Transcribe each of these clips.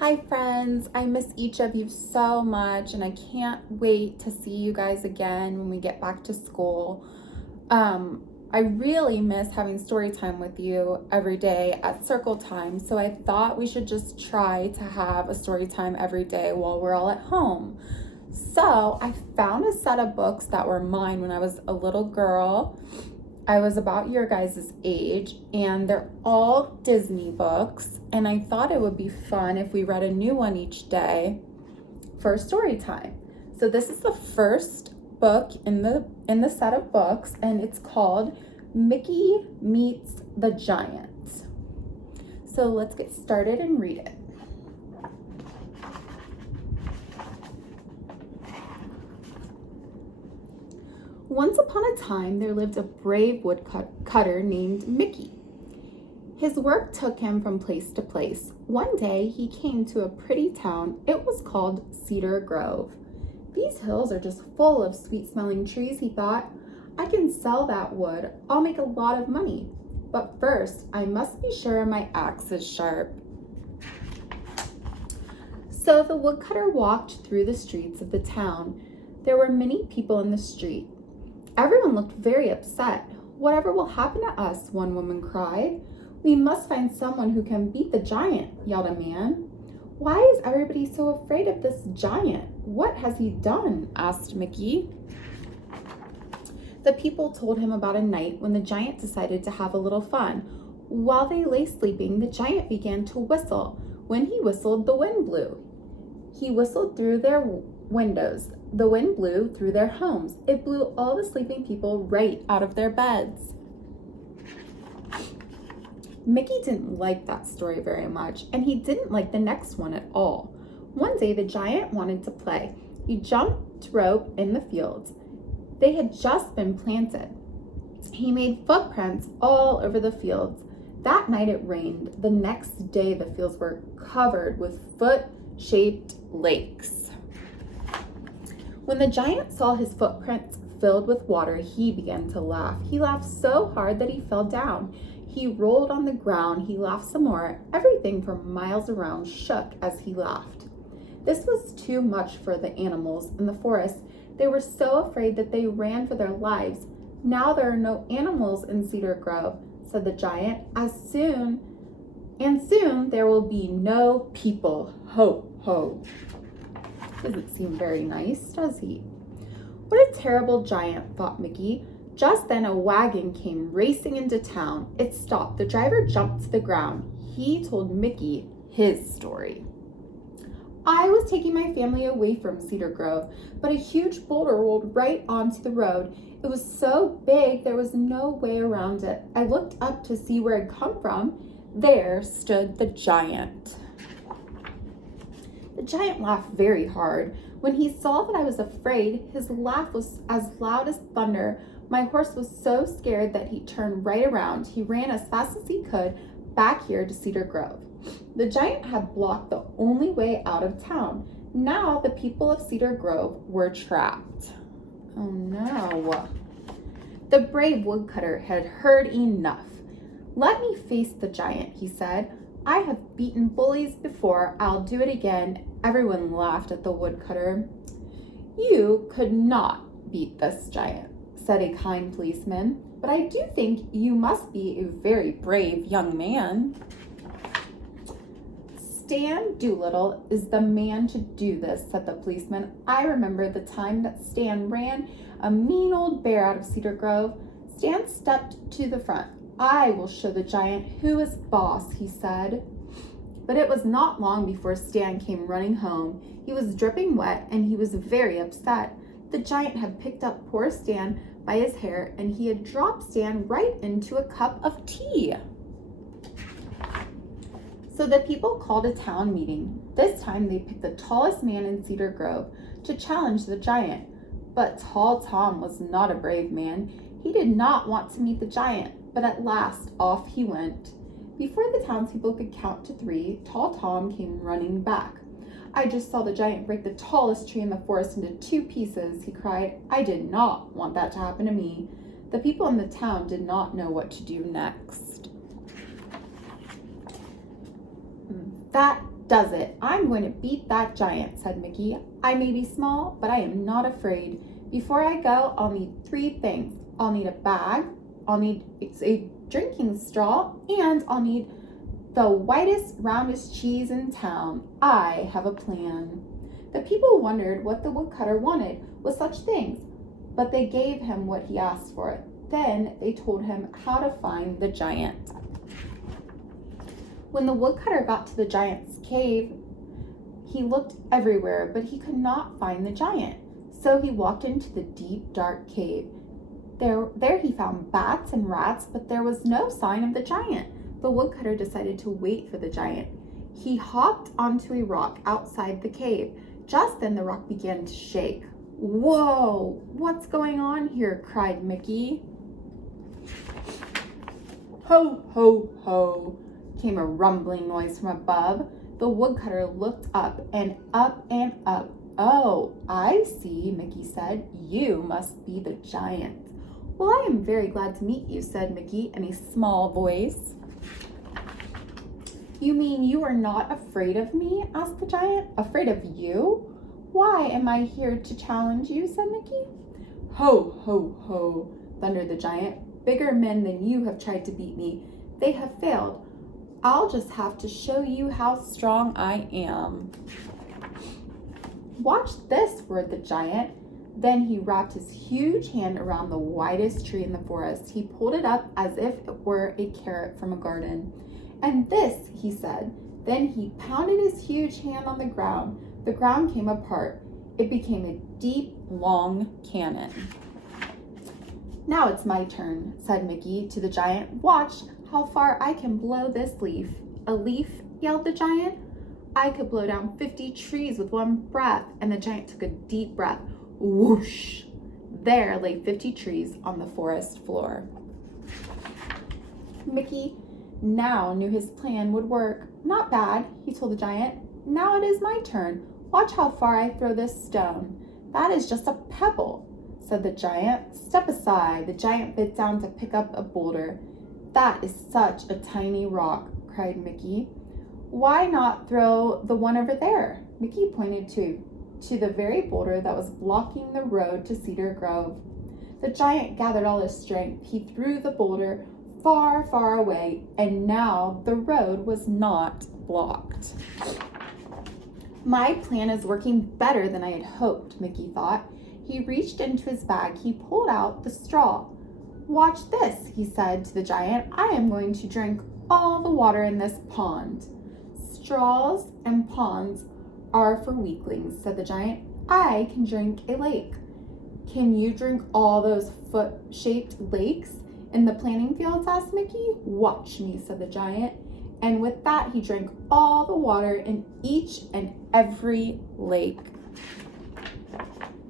Hi friends, I miss each of you so much and I can't wait to see you guys again when we get back to school. I really miss having story time with you every day at circle time, so I thought we should just try to have a story time every day while we're all at home. So I found a set of books that were mine when I was a little girl. I was about your guys' age, and they're all Disney books, and I thought it would be fun if we read a new one each day for story time. So this is the first book in the set of books, and it's called Mickey Meets the Giant. So let's get started and read it. Once upon a time, there lived a brave woodcutter named Mickey. His work took him from place to place. One day, he came to a pretty town. It was called Cedar Grove. These hills are just full of sweet-smelling trees, he thought. I can sell that wood. I'll make a lot of money. But first, I must be sure my axe is sharp. So the woodcutter walked through the streets of the town. There were many people in the street. Everyone looked very upset. Whatever will happen to us? One woman cried. We must find someone who can beat the giant, yelled a man. Why is everybody so afraid of this giant? What has he done? Asked Mickey. The people told him about a night when the giant decided to have a little fun. While they lay sleeping, the giant began to whistle. When he whistled, the wind blew. He whistled through their windows. The wind blew through their homes. It blew all the sleeping people right out of their beds. Mickey didn't like that story very much, and he didn't like the next one at all. One day, the giant wanted to play. He jumped rope in the fields. They had just been planted. He made footprints all over the fields. That night it rained. The next day, the fields were covered with foot-shaped lakes. When the giant saw his footprints filled with water, he began to laugh. He laughed so hard that he fell down. He rolled on the ground. He laughed some more. Everything for miles around shook as he laughed. This was too much for the animals in the forest. They were so afraid that they ran for their lives. Now there are no animals in Cedar Grove, said the giant. Soon there will be no people. Ho, ho. Doesn't seem very nice, does he? What a terrible giant, thought Mickey. Just then a wagon came racing into town. It stopped. The driver jumped to the ground. He told Mickey his story. I was taking my family away from Cedar Grove, but a huge boulder rolled right onto the road. It was so big there was no way around it. I looked up to see where it come from. There stood the giant. The giant laughed very hard. When he saw that I was afraid, his laugh was as loud as thunder. My horse was so scared that he turned right around. He ran as fast as he could back here to Cedar Grove. The giant had blocked the only way out of town. Now the people of Cedar Grove were trapped. Oh no. The brave woodcutter had heard enough. Let me face the giant, he said. I have beaten bullies before. I'll do it again. Everyone laughed at the woodcutter. You could not beat this giant, said a kind policeman, but I do think you must be a very brave young man. Stan Doolittle is the man to do this, said the policeman. I remember the time that Stan ran a mean old bear out of Cedar Grove. Stan stepped to the front. I will show the giant who is boss, he said. But it was not long before Stan came running home. He was dripping wet and he was very upset. The giant had picked up poor Stan by his hair and he had dropped Stan right into a cup of tea. So the people called a town meeting. This time they picked the tallest man in Cedar Grove to challenge the giant. But Tall Tom was not a brave man. He did not want to meet the giant, but at last off he went. Before the townspeople could count to 3, Tall Tom came running back. I just saw the giant break the tallest tree in the forest into 2 pieces, he cried. I did not want that to happen to me. The people in the town did not know what to do next. That does it. I'm going to beat that giant, said Mickey. I may be small, but I am not afraid. Before I go, I'll need 3 things. I'll need a bag, I'll need a drinking straw, and I'll need the whitest, roundest cheese in town. I have a plan. The people wondered what the woodcutter wanted with such things, but they gave him what he asked for. Then they told him how to find the giant. When the woodcutter got to the giant's cave, he looked everywhere, but he could not find the giant. So he walked into the deep, dark cave. There he found bats and rats, but there was no sign of the giant. The woodcutter decided to wait for the giant. He hopped onto a rock outside the cave. Just then the rock began to shake. Whoa, what's going on here? Cried Mickey. Ho, ho, ho, came a rumbling noise from above. The woodcutter looked up and up and up. Oh, I see, Mickey said. You must be the giant. Well, I am very glad to meet you, said Mickey in a small voice. You mean you are not afraid of me? Asked the giant. Afraid of you? Why am I here to challenge you? Said Mickey. Ho, ho, ho, thundered the giant. Bigger men than you have tried to beat me. They have failed. I'll just have to show you how strong I am. Watch this, roared the giant. Then he wrapped his huge hand around the widest tree in the forest. He pulled it up as if it were a carrot from a garden. And this, he said. Then he pounded his huge hand on the ground. The ground came apart. It became a deep, long cannon. Now it's my turn, said Mickey to the giant. Watch how far I can blow this leaf. A leaf? Yelled the giant. I could blow down 50 trees with one breath. And the giant took a deep breath. Whoosh! There lay 50 trees on the forest floor. Mickey now knew his plan would work. Not bad, he told the giant. Now it is my turn. Watch how far I throw this stone. That is just a pebble, said the giant. Step aside. The giant bent down to pick up a boulder. That is such a tiny rock, cried Mickey. Why not throw the one over there? Mickey pointed to the very boulder that was blocking the road to Cedar Grove. The giant gathered all his strength. He threw the boulder far, far away, and now the road was not blocked. My plan is working better than I had hoped, Mickey thought. He reached into his bag. He pulled out the straw. Watch this, he said to the giant. I am going to drink all the water in this pond. Straws and ponds are for weaklings, said the giant. I can drink a lake. Can you drink all those foot-shaped lakes in the planting fields? Asked Mickey. Watch me, said the giant. And with that, he drank all the water in each and every lake.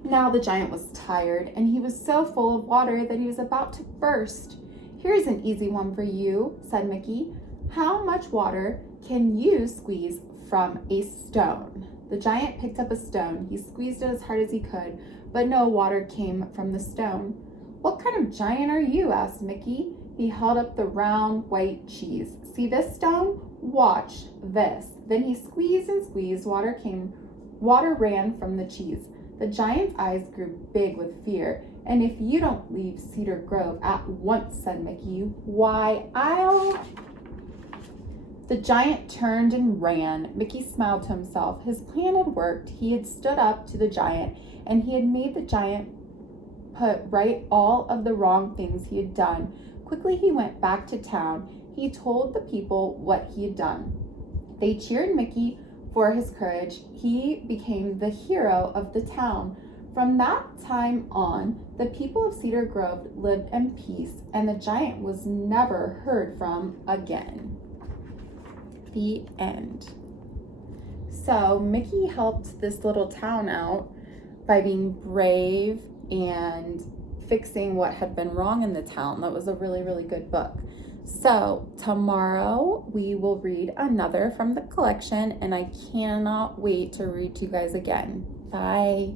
Now the giant was tired, and he was so full of water that he was about to burst. Here's an easy one for you, said Mickey. How much water can you squeeze from a stone? The giant picked up a stone. He squeezed it as hard as he could, but no water came from the stone. What kind of giant are you? Asked Mickey. He held up the round white cheese. See this stone? Watch this. Then he squeezed and squeezed. Water ran from the cheese. The giant's eyes grew big with fear. And if you don't leave Cedar Grove at once, said Mickey, why, The giant turned and ran. Mickey smiled to himself. His plan had worked. He had stood up to the giant, and he had made the giant put right all of the wrong things he had done. Quickly he went back to town. He told the people what he had done. They cheered Mickey for his courage. He became the hero of the town. From that time on, the people of Cedar Grove lived in peace, and the giant was never heard from again. The end. So Mickey helped this little town out by being brave and fixing what had been wrong in the town. That was a really, really good book. So tomorrow we will read another from the collection, and I cannot wait to read to you guys again. Bye.